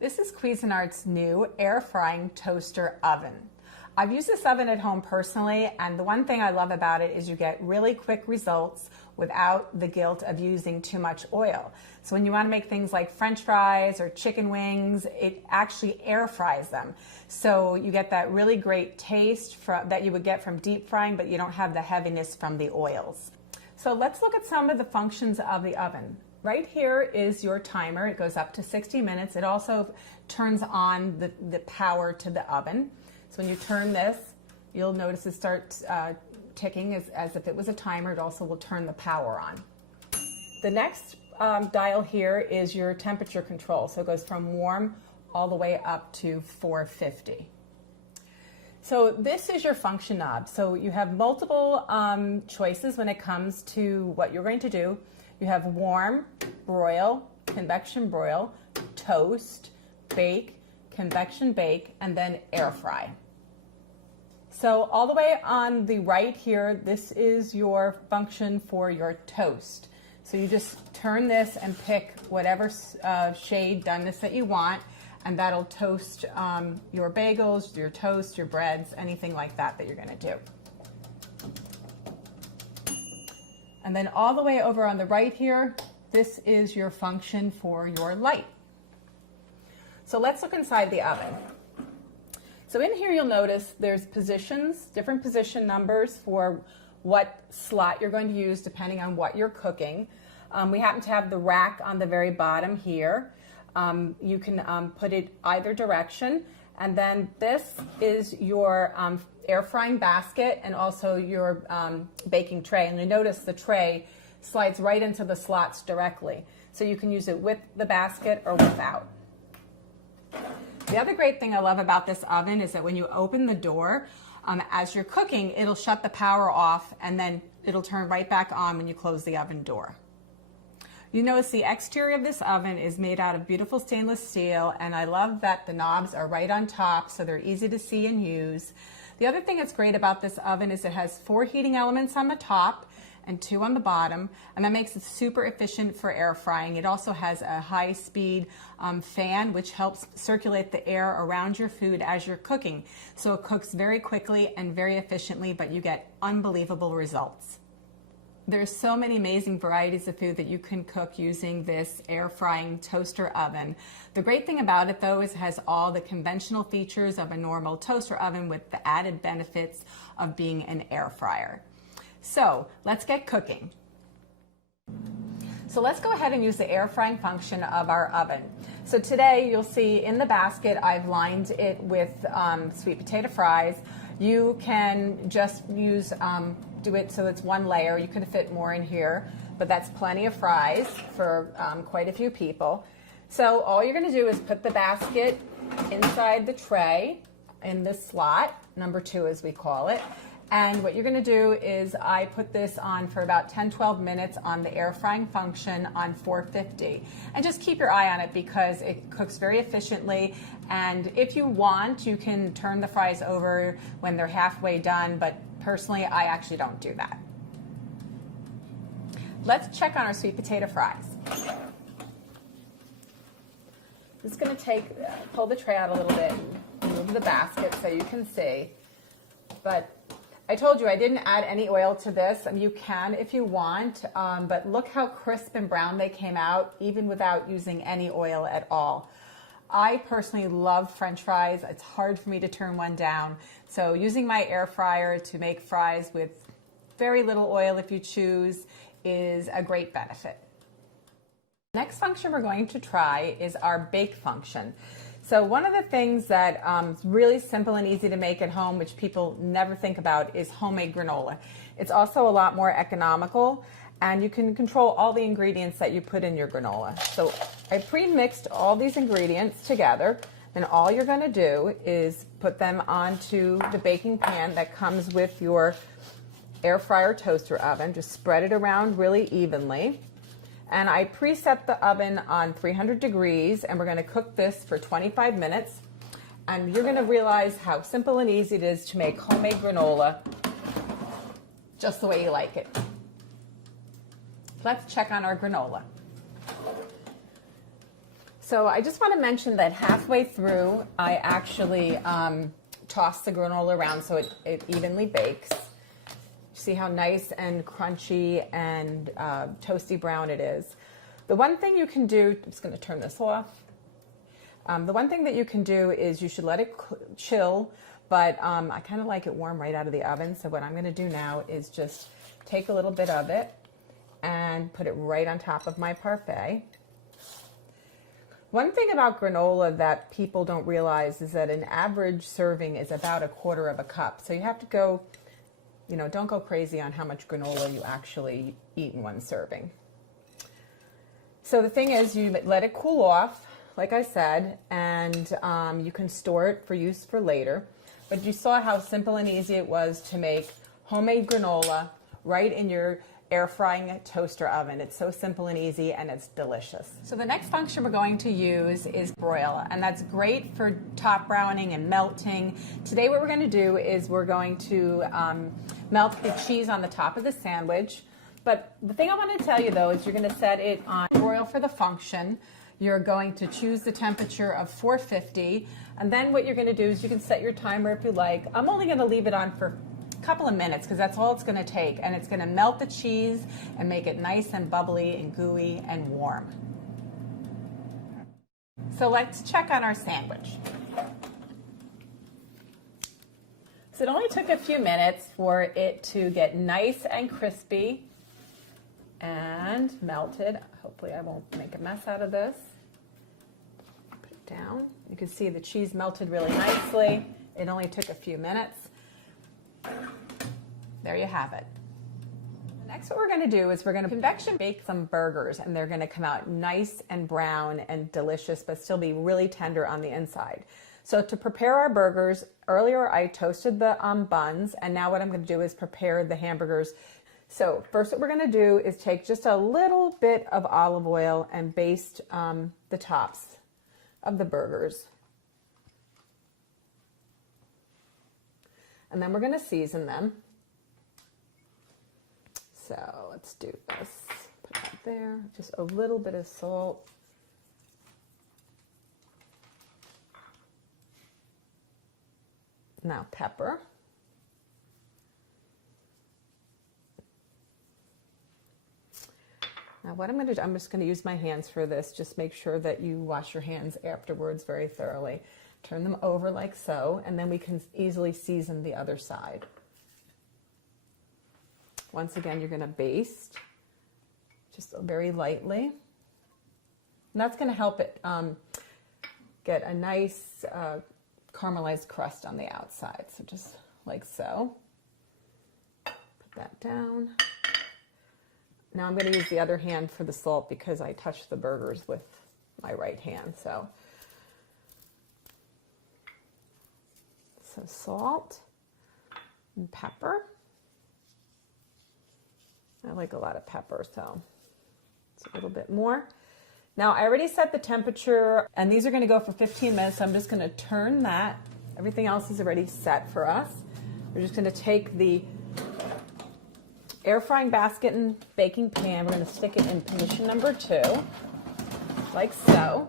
This is Cuisinart's new air frying toaster oven. I've used this oven at home personally, and the one thing I love about it is you get really quick results without the guilt of using too much oil. So when you want to make things like French fries or chicken wings, it actually air fries them. So you get that really great taste that you would get from deep frying, but you don't have the heaviness from the oils. So let's look at some of the functions of the oven. Right here is your timer. It goes up to 60 minutes. It also turns on the power to the oven. So when you turn this, you'll notice it starts ticking as if it was a timer. It also will turn the power on. The next dial here is your temperature control. So it goes from warm all the way up to 450. So this is your function knob. So you have multiple choices when it comes to what you're going to do. You have warm, broil, convection broil, toast, bake, convection bake, and then air fry. So all the way on the right here, this is your function for your toast. So you just turn this and pick whatever shade doneness that you want, and that'll toast your bagels, your toast, your breads, anything like that you're going to do. And then all the way over on the right here, this is your function for your light. So let's look inside the oven. So in here you'll notice there's positions, different position numbers for what slot you're going to use depending on what you're cooking. We happen to have the rack on the very bottom here. You can put it either direction. And then this is your air frying basket and also your baking tray. And you notice the tray slides right into the slots directly. So you can use it with the basket or without. The other great thing I love about this oven is that when you open the door, as you're cooking, it'll shut the power off and then it'll turn right back on when you close the oven door. You notice the exterior of this oven is made out of beautiful stainless steel, and I love that the knobs are right on top so they're easy to see and use. The other thing that's great about this oven is it has 4 heating elements on the top and 2 on the bottom, and that makes it super efficient for air frying. It also has a high-speed fan which helps circulate the air around your food as you're cooking. So it cooks very quickly and very efficiently, but you get unbelievable results. There's so many amazing varieties of food that you can cook using this air frying toaster oven. The great thing about it though is it has all the conventional features of a normal toaster oven with the added benefits of being an air fryer. So let's get cooking. So let's go ahead and use the air frying function of our oven. So today you'll see in the basket I've lined it with sweet potato fries. You can just use do it so it's one layer. You can fit more in here, but that's plenty of fries for quite a few people. So all you're going to do is put the basket inside the tray in this slot, number 2 as we call it. And what you're going to do is I put this on for about 10-12 minutes on the air frying function on 450. And just keep your eye on it because it cooks very efficiently. And if you want, you can turn the fries over when they're halfway done, but personally, I actually don't do that. Let's check on our sweet potato fries. Just going to pull the tray out a little bit and move the basket so you can see. But I told you I didn't add any oil to this. I mean, you can if you want, but look how crisp and brown they came out, even without using any oil at all. I personally love French fries. It's hard for me to turn one down. So using my air fryer to make fries with very little oil if you choose is a great benefit. Next function we're going to try is our bake function. So one of the things that is really simple and easy to make at home, which people never think about, is homemade granola. It's also a lot more economical, and you can control all the ingredients that you put in your granola. So I pre-mixed all these ingredients together, and all you're going to do is put them onto the baking pan that comes with your air fryer toaster oven. Just spread it around really evenly. And I preset the oven on 300 degrees, and we're going to cook this for 25 minutes. And you're going to realize how simple and easy it is to make homemade granola just the way you like it. Let's check on our granola. So I just want to mention that halfway through, I actually toss the granola around so it evenly bakes. See how nice and crunchy and toasty brown it is. The one thing you can do, I'm just going to turn this off. The one thing that you can do is you should let it chill, but I kind of like it warm right out of the oven. So what I'm going to do now is just take a little bit of it and put it right on top of my parfait. One thing about granola that people don't realize is that an average serving is about 1/4 cup. So you have to go, don't go crazy on how much granola you actually eat in one serving. So the thing is, you let it cool off, like I said, and you can store it for use for later. But you saw how simple and easy it was to make homemade granola right in your air frying toaster oven. It's so simple and easy, and it's delicious. So the next function we're going to use is broil, and that's great for top browning and melting. Today what we're going to do is we're going to melt the cheese on the top of the sandwich. But the thing I want to tell you though is you're going to set it on broil for the function. You're going to choose the temperature of 450, and then what you're going to do is you can set your timer if you like. I'm only going to leave it on for couple of minutes because that's all it's going to take, and it's going to melt the cheese and make it nice and bubbly and gooey and warm. So let's check on our sandwich. So it only took a few minutes for it to get nice and crispy and melted. Hopefully I won't make a mess out of this. Put it down. You can see the cheese melted really nicely. It only took a few minutes. There you have it. Next, what we're going to do is we're going to convection bake some burgers, and they're going to come out nice and brown and delicious, but still be really tender on the inside. So to prepare our burgers, earlier I toasted the buns, and now what I'm going to do is prepare the hamburgers. So first what we're going to do is take just a little bit of olive oil and baste the tops of the burgers. And then we're going to season them. So let's do this. Put that there. Just a little bit of salt. Now pepper. Now what I'm going to do, I'm just going to use my hands for this. Just make sure that you wash your hands afterwards very thoroughly. Turn them over like so, and then we can easily season the other side. Once again, you're going to baste just very lightly. And that's going to help it get a nice caramelized crust on the outside. So just like so. Put that down. Now I'm going to use the other hand for the salt because I touched the burgers with my right hand. So salt and pepper. I like a lot of pepper, so it's a little bit more. Now I already set the temperature, and these are going to go for 15 minutes, so I'm just going to turn that. Everything else is already set for us. We're just going to take the air frying basket and baking pan. We're going to stick it in position number 2, like so.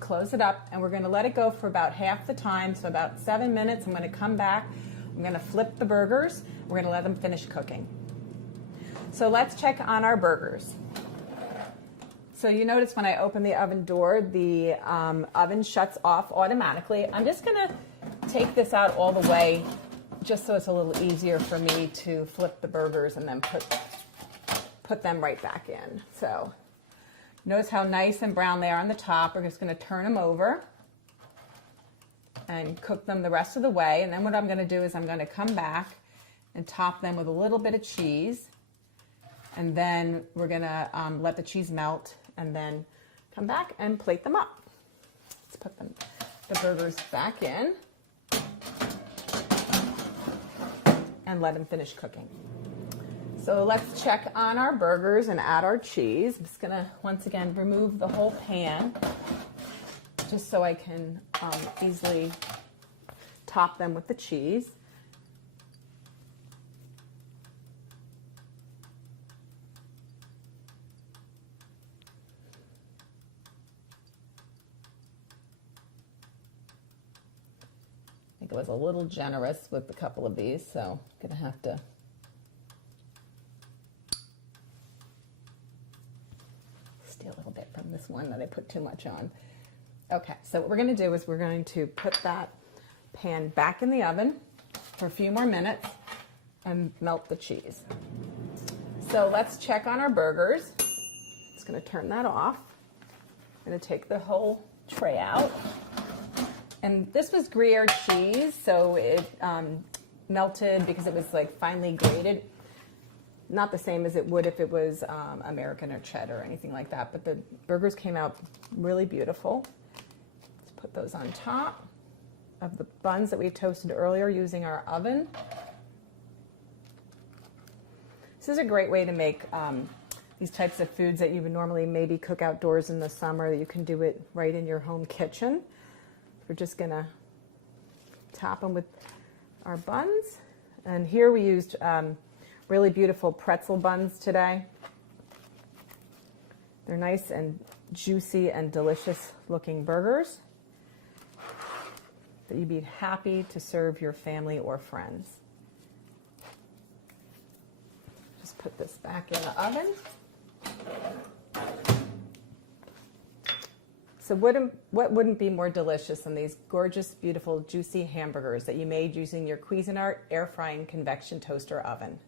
Close it up, and we're going to let it go for about half the time, so about 7 minutes. I'm going to come back. I'm going to flip the burgers. We're going to let them finish cooking. So let's check on our burgers. So you notice when I open the oven door, the oven shuts off automatically. I'm just going to take this out all the way just so it's a little easier for me to flip the burgers and then put them right back in. So notice how nice and brown they are on the top. We're just going to turn them over and cook them the rest of the way. And then what I'm going to do is I'm going to come back and top them with a little bit of cheese. And then we're going to let the cheese melt and then come back and plate them up. Let's put the burgers back in and let them finish cooking. So let's check on our burgers and add our cheese. I'm just going to, once again, remove the whole pan just so I can easily top them with the cheese. I was a little generous with a couple of these, so I'm gonna have to steal a little bit from this one that I put too much on. Okay, so what we're gonna do is we're going to put that pan back in the oven for a few more minutes and melt the cheese. So let's check on our burgers. Just gonna turn that off. I'm gonna take the whole tray out. And this was Gruyere cheese, so it melted because it was like finely grated. Not the same as it would if it was American or cheddar or anything like that, but the burgers came out really beautiful. Let's put those on top of the buns that we toasted earlier using our oven. This is a great way to make these types of foods that you would normally maybe cook outdoors in the summer, that you can do it right in your home kitchen. We're just gonna top them with our buns. And here we used really beautiful pretzel buns today. They're nice and juicy and delicious looking burgers that you'd be happy to serve your family or friends. Just put this back in the oven. So what wouldn't be more delicious than these gorgeous, beautiful, juicy hamburgers that you made using your Cuisinart air frying convection toaster oven?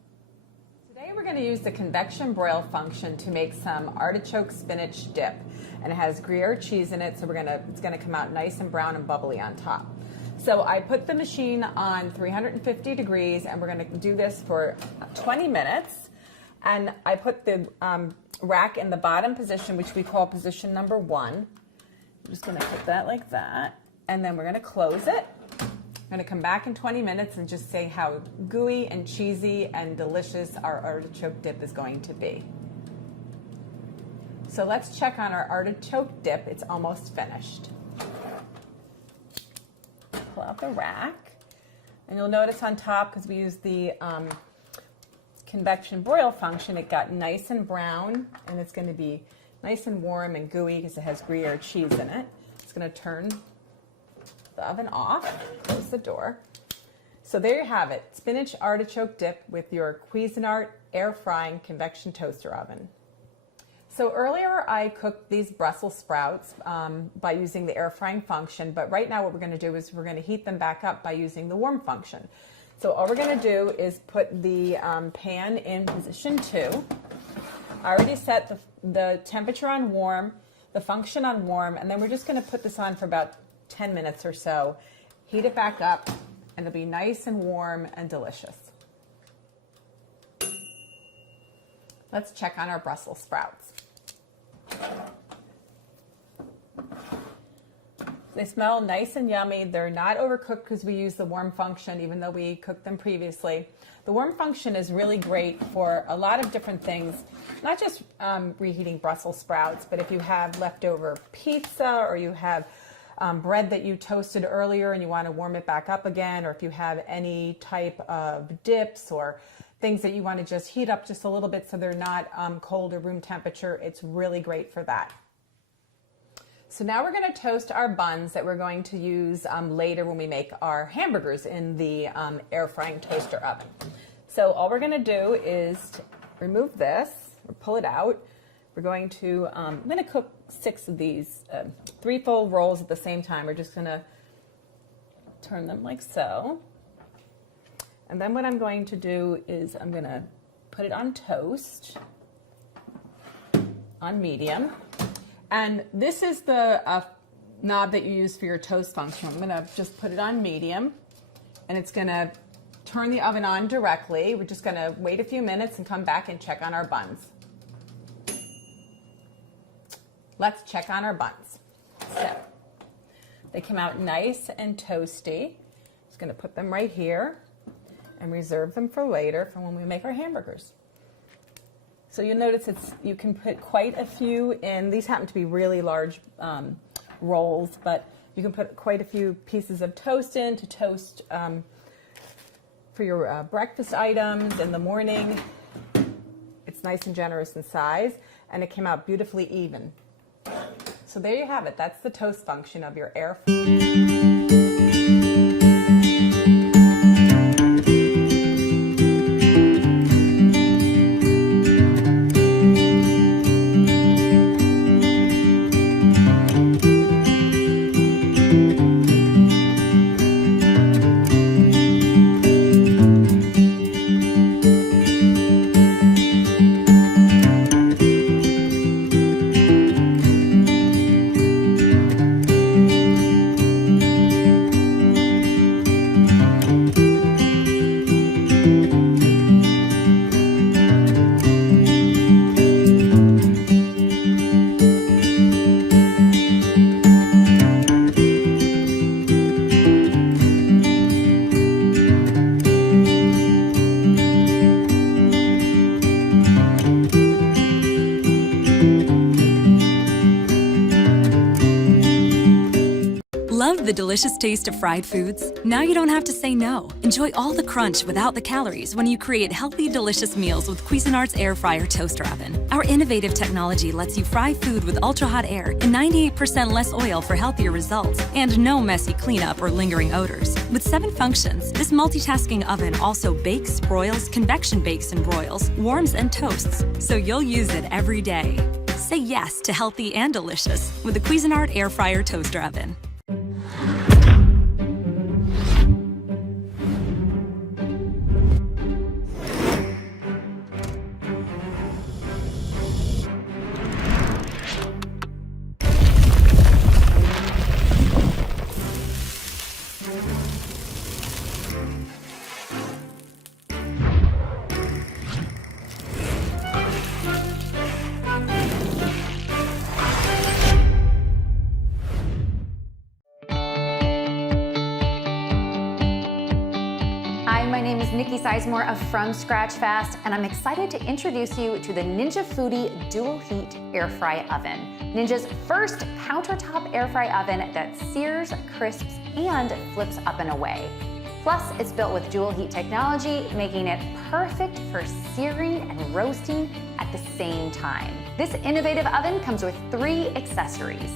Today we're going to use the convection broil function to make some artichoke spinach dip, and it has Gruyere cheese in it, so it's going to come out nice and brown and bubbly on top. So I put the machine on 350 degrees, and we're going to do this for 20 minutes. And I put the rack in the bottom position, which we call position number 1. I'm just going to put that like that, and then we're going to close it. I'm going to come back in 20 minutes and just say how gooey and cheesy and delicious our artichoke dip is going to be. So let's check on our artichoke dip. It's almost finished. Pull out the rack, and you'll notice on top, because we used the convection broil function, it got nice and brown, and it's going to be nice and warm and gooey because it has Gruyere cheese in it. It's going to turn the oven off, close the door. So there you have it, spinach artichoke dip with your Cuisinart air frying convection toaster oven. So earlier I cooked these Brussels sprouts by using the air frying function, but right now what we're going to do is we're going to heat them back up by using the warm function. So all we're going to do is put the pan in position 2. I already set the temperature on warm, the function on warm, and then we're just going to put this on for about 10 minutes or so. Heat it back up, and it'll be nice and warm and delicious. Let's check on our Brussels sprouts. They smell nice and yummy. They're not overcooked because we use the warm function, even though we cooked them previously. The warm function is really great for a lot of different things, not just reheating Brussels sprouts, but if you have leftover pizza, or you have bread that you toasted earlier and you want to warm it back up again, or if you have any type of dips or things that you want to just heat up just a little bit so they're not cold or room temperature, it's really great for that. So now we're going to toast our buns that we're going to use later when we make our hamburgers in the air frying toaster oven. So all we're going to do is remove this, or pull it out. We're going to, I'm going to cook 6 of these, 3 full rolls at the same time. We're just going to turn them like so. And then what I'm going to do is I'm going to put it on toast, on medium. And this is the knob that you use for your toast function. I'm going to just put it on medium, and it's going to turn the oven on directly. We're just going to wait a few minutes and come back and check on our buns. Let's check on our buns. So they came out nice and toasty. Just going to put them right here and reserve them for later, for when we make our hamburgers. So you'll notice you can put quite a few in. These happen to be really large rolls, but you can put quite a few pieces of toast in to toast for your breakfast items in the morning. It's nice and generous in size, and it came out beautifully even. So there you have it. That's the toast function of your air fryer. Love the delicious taste of fried foods? Now you don't have to say no. Enjoy all the crunch without the calories when you create healthy, delicious meals with Cuisinart's AirFryer toaster oven. Our innovative technology lets you fry food with ultra-hot air and 98% less oil for healthier results, and no messy cleanup or lingering odors. With 7 functions, this multitasking oven also bakes, broils, convection bakes and broils, warms and toasts, so you'll use it every day. Say yes to healthy and delicious with the Cuisinart AirFryer toaster oven. My name is Nikki Sizemore of From Scratch Fast, and I'm excited to introduce you to the Ninja Foodi Dual Heat Air Fry Oven. Ninja's first countertop air fry oven that sears, crisps, and flips up and away. Plus, it's built with dual heat technology, making it perfect for searing and roasting at the same time. This innovative oven comes with 3 accessories.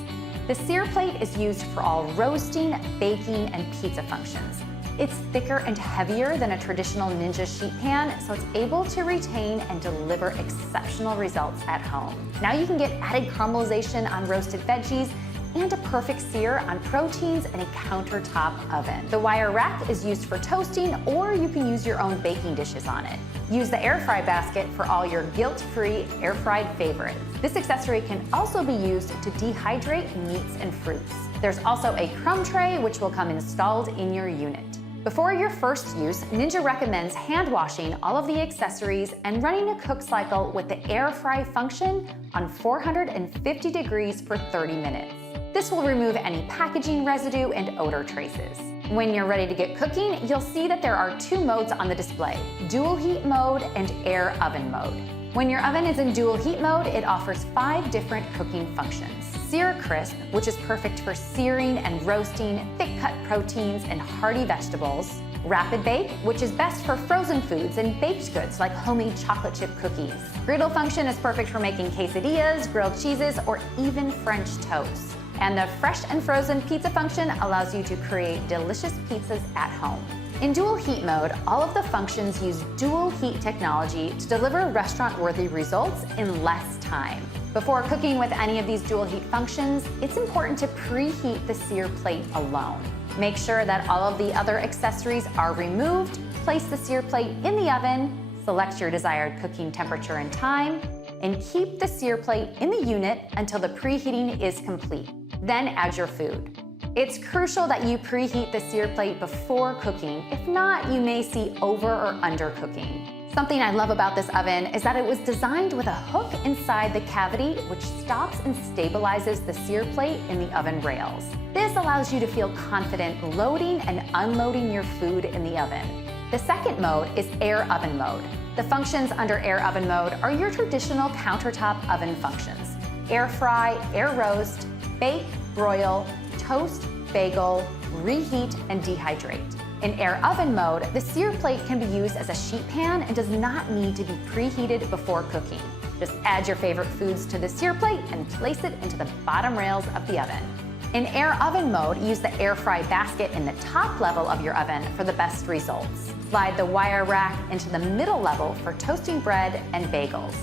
The sear plate is used for all roasting, baking, and pizza functions. It's thicker and heavier than a traditional Ninja sheet pan, so it's able to retain and deliver exceptional results at home. Now you can get added caramelization on roasted veggies and a perfect sear on proteins in a countertop oven. The wire rack is used for toasting, or you can use your own baking dishes on it. Use the air fry basket for all your guilt-free air fried favorites. This accessory can also be used to dehydrate meats and fruits. There's also a crumb tray, which will come installed in your unit. Before your first use, Ninja recommends hand washing all of the accessories and running a cook cycle with the air fry function on 450 degrees for 30 minutes. This will remove any packaging residue and odor traces. When you're ready to get cooking, you'll see that there are 2 modes on the display: dual heat mode and air oven mode. When your oven is in dual heat mode, it offers 5 different cooking functions. Sear crisp, which is perfect for searing and roasting thick-cut proteins and hearty vegetables. Rapid bake, which is best for frozen foods and baked goods like homemade chocolate chip cookies. Griddle function is perfect for making quesadillas, grilled cheeses, or even French toast. And the fresh and frozen pizza function allows you to create delicious pizzas at home. In dual heat mode, all of the functions use dual heat technology to deliver restaurant-worthy results in less time. Before cooking with any of these dual heat functions, it's important to preheat the sear plate alone. Make sure that all of the other accessories are removed, place the sear plate in the oven, select your desired cooking temperature and time, and keep the sear plate in the unit until the preheating is complete. Then add your food. It's crucial that you preheat the sear plate before cooking. If not, you may see over or under cooking. Something I love about this oven is that it was designed with a hook inside the cavity, which stops and stabilizes the sear plate in the oven rails. This allows you to feel confident loading and unloading your food in the oven. The second mode is air oven mode. The functions under air oven mode are your traditional countertop oven functions: air fry, air roast, bake, broil, toast, bagel, reheat, and dehydrate. In air oven mode, the sear plate can be used as a sheet pan and does not need to be preheated before cooking. Just add your favorite foods to the sear plate and place it into the bottom rails of the oven. In air oven mode, use the air fry basket in the top level of your oven for the best results. Slide the wire rack into the middle level for toasting bread and bagels.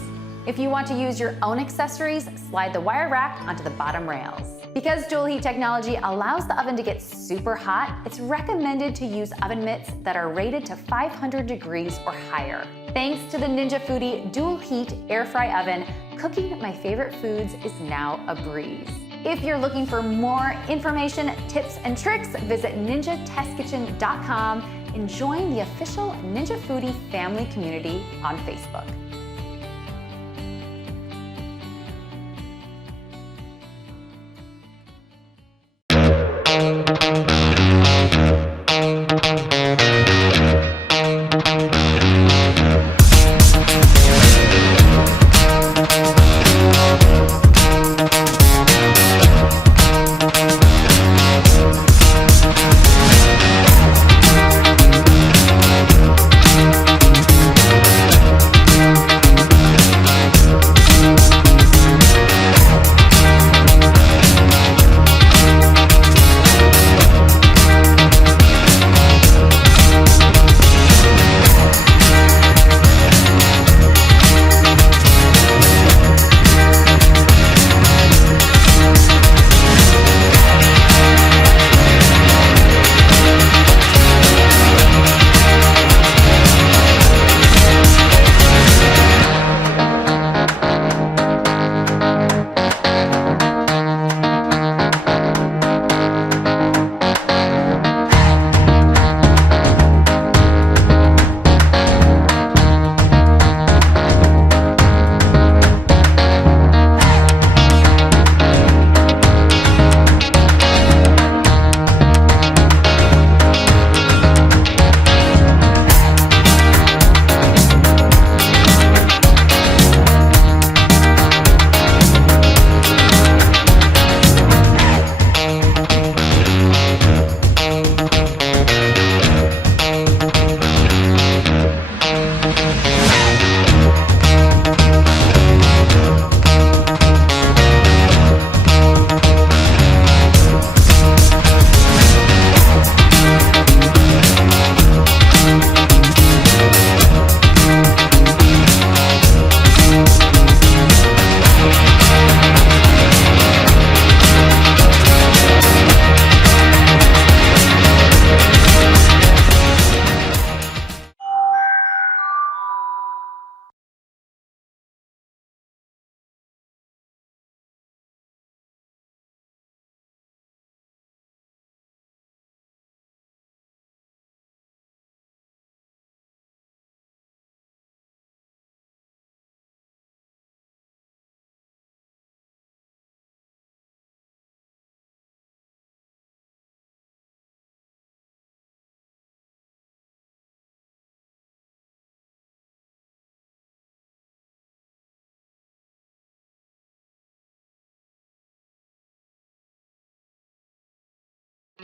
If you want to use your own accessories, slide the wire rack onto the bottom rails. Because dual heat technology allows the oven to get super hot, it's recommended to use oven mitts that are rated to 500 degrees or higher. Thanks to the Ninja Foodi Dual Heat Air Fry Oven, cooking my favorite foods is now a breeze. If you're looking for more information, tips, and tricks, visit ninjatestkitchen.com and join the official Ninja Foodi family community on Facebook.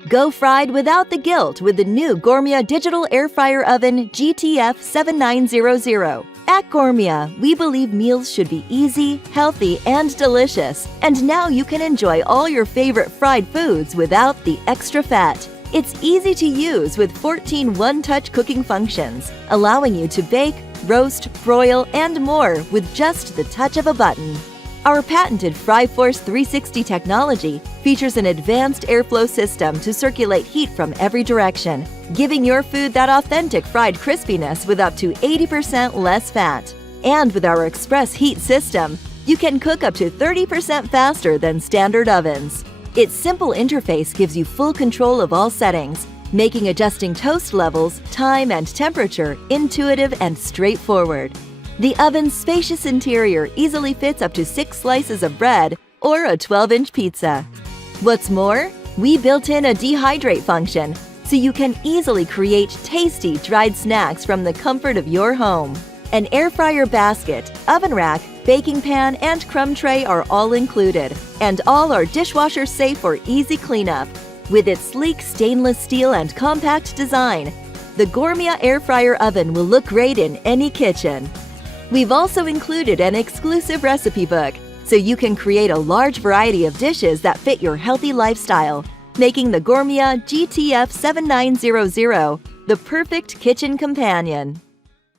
Go fried without the guilt with the new Gourmia Digital Air Fryer Oven GTF 7900. At Gourmia, we believe meals should be easy, healthy, and delicious. And now you can enjoy all your favorite fried foods without the extra fat. It's easy to use with 14 one-touch cooking functions, allowing you to bake, roast, broil, and more with just the touch of a button. Our patented FryForce 360 technology features an advanced airflow system to circulate heat from every direction, giving your food that authentic fried crispiness with up to 80% less fat. And with our express heat system, you can cook up to 30% faster than standard ovens. Its simple interface gives you full control of all settings, making adjusting toast levels, time, and temperature intuitive and straightforward. The oven's spacious interior easily fits up to 6 slices of bread or a 12-inch pizza. What's more, we built in a dehydrate function, so you can easily create tasty dried snacks from the comfort of your home. An air fryer basket, oven rack, baking pan, and crumb tray are all included, and all are dishwasher safe for easy cleanup. With its sleek stainless steel and compact design, the Gourmia air fryer oven will look great in any kitchen. We've also included an exclusive recipe book, so you can create a large variety of dishes that fit your healthy lifestyle, making the Gourmia GTF 7900 the perfect kitchen companion.